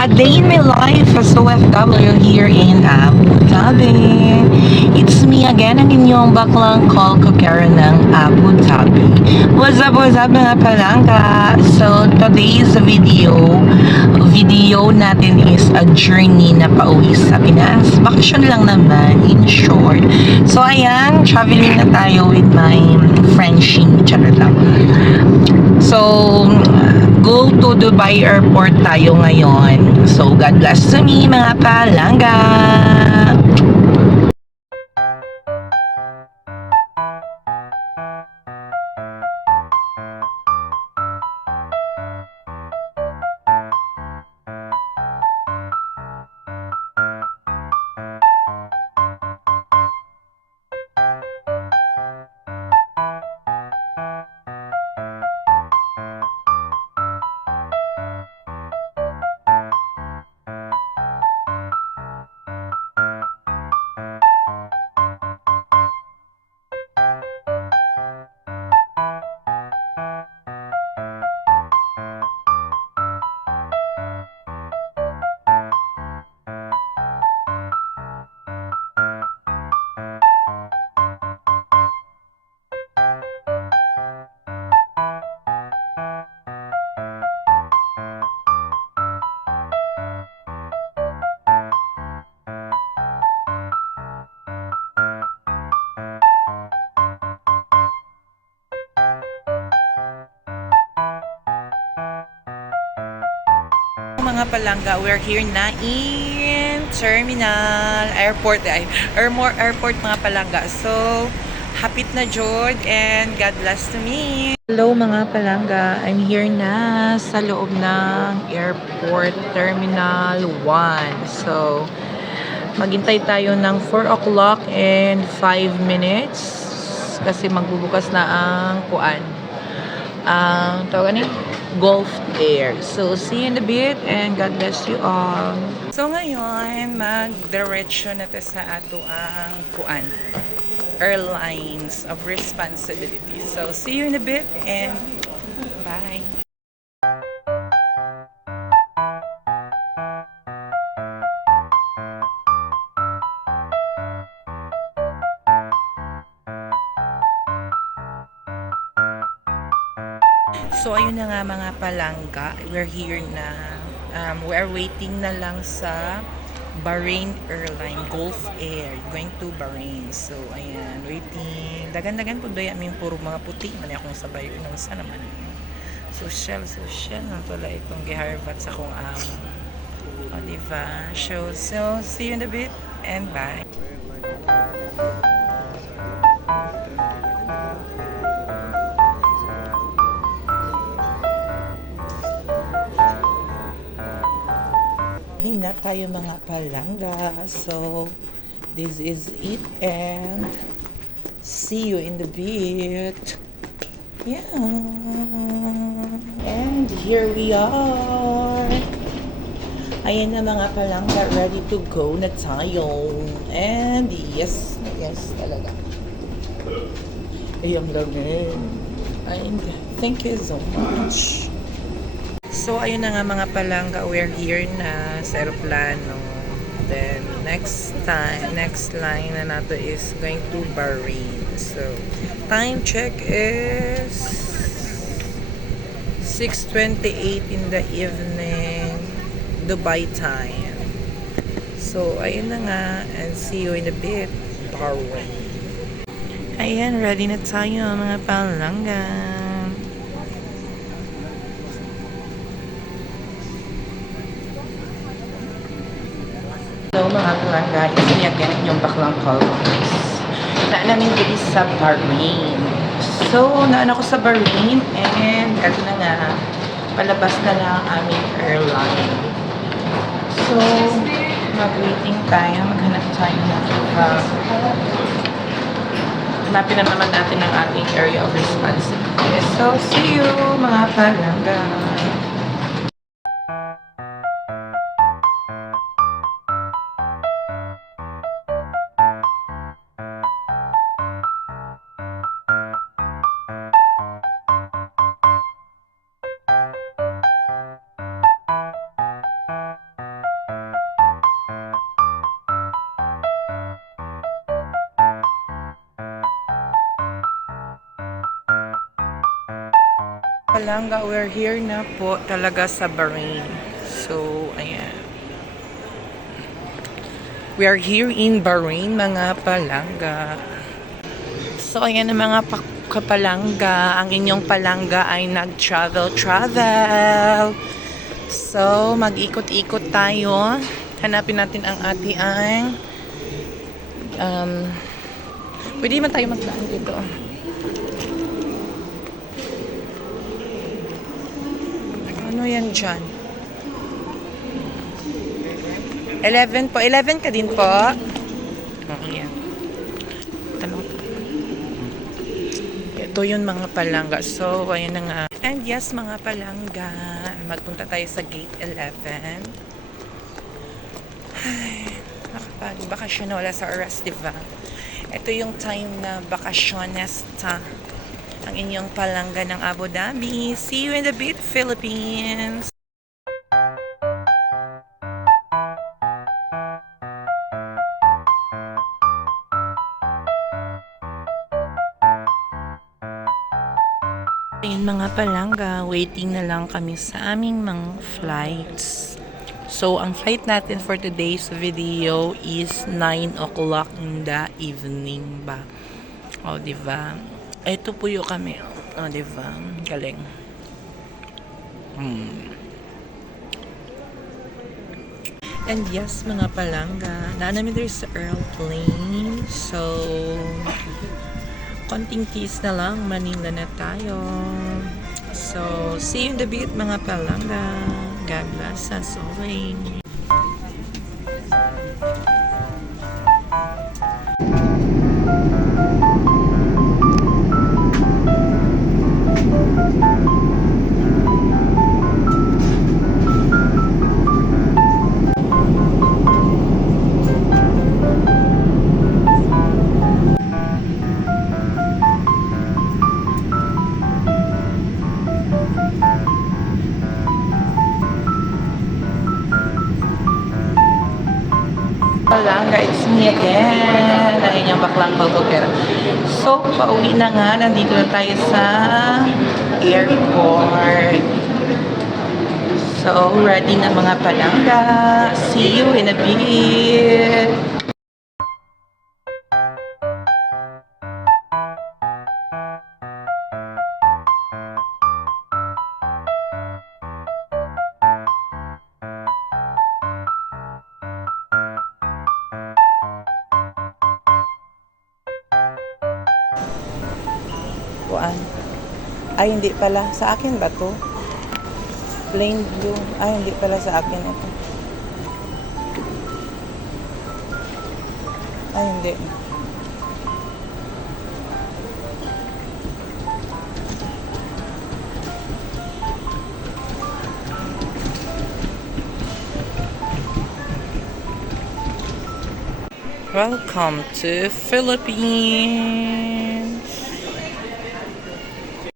A day in my life as OFW here in Abu Dhabi. It's me again, ang inyong baklang call ko Karen ng Abu Dhabi. What's up mga palangga? So today's video natin is a journey na pauwi sa Pinas. Bakasyon lang naman, in short. So ayan, traveling na tayo with my friendship. Charot lang. So, go to Dubai Airport tayo ngayon. So, God bless to me, mga palangga! Mga palangga, we're here na in terminal airport airport mga palangga. So hapit na jud and God bless to me. Hello mga palangga, I'm here na sa loob ng airport terminal 1. So maghintay tayo ng 4 o'clock and 5 minutes kasi magbubukas na ang tawag ni Gulf Air. So, see you in a bit and God bless you all. So, ngayon, mag-diretso na ta sa ato ang airlines of responsibility. So, see you in a bit and bye. So, ayun na nga mga palangga. We're here na. We're waiting na lang sa Bahrain Airline, Gulf Air. Going to Bahrain. So, ayan. Waiting. Dagan-dagan po doon. Puro mga puti. Mani akong sabay. Nung sa naman. Social. Nang pala itong giharvat sa kong O, diba? So, see you in a bit. And bye. Na tayo mga palangga. So, this is it and see you in the bit. Yeah. And here we are. Ayan na mga palangga, ready to go na tayo. And yes talaga. Ay, ang lamig. And thank you so much. So, ayun na nga mga palangga, we're here na sa aeroplano. Then, next line na nato is going to Bahrain. So, time check is 6:28 in the evening, Dubai time. So, ayun na nga, and see you in a bit, Bahrain. Ayan, ready na tayo mga palangga. Hello mga palangga, it's me again, yung baklang call. Na namin dito sa Bahrain. So, naan ako sa Bahrain and kasi na nga, palabas na lang ang aming airline. So, mag-waiting tayo, maghanap tayo ng hanapin na naman natin ang ating area of responsibility. So, see you mga palangga. palangga, we're here na po talaga sa Bahrain. So, ayan. We are here in Bahrain, mga palangga. So, ayan na mga kapalangga. Ang inyong palangga ay nag-travel. So, mag-ikot-ikot tayo. Hanapin natin ang ating pwede man tayo magdaan dito. Ano yan dyan? 11 po. 11 ka din po? Oh, yan. Tanong. Ito yun mga palangga. So, ayun na nga. And yes, mga palangga. Magpunta tayo sa gate 11. Ay, nakapag-bakasyon na wala sa oras, diba? Ito yung time na bakasyonesta. Ang inyong palangga ng Abu Dhabi. See you in the bit, Philippines! Ayun mga palangga, waiting na lang kami sa aming mga flights. So, ang flight natin for today's video is 9 o'clock in the evening ba? O, diba? Ito po yung kami. O, diba? Galing. And yes, mga palangga, namin there's airplane. So, konting tease na lang, Manila na tayo. So, see you in the bit, mga palangga. God bless us always. Palangga, it's me again. Ang inyong baklang pagkukera. So, pauwi na nga. Nandito na tayo sa airport. So, ready na mga palangga. See you in a bit. Kuan. Ay, hindi pala. Sa akin ba to? Plain blue. Ay, hindi pala sa akin ito. Ay, hindi. Welcome to Philippines.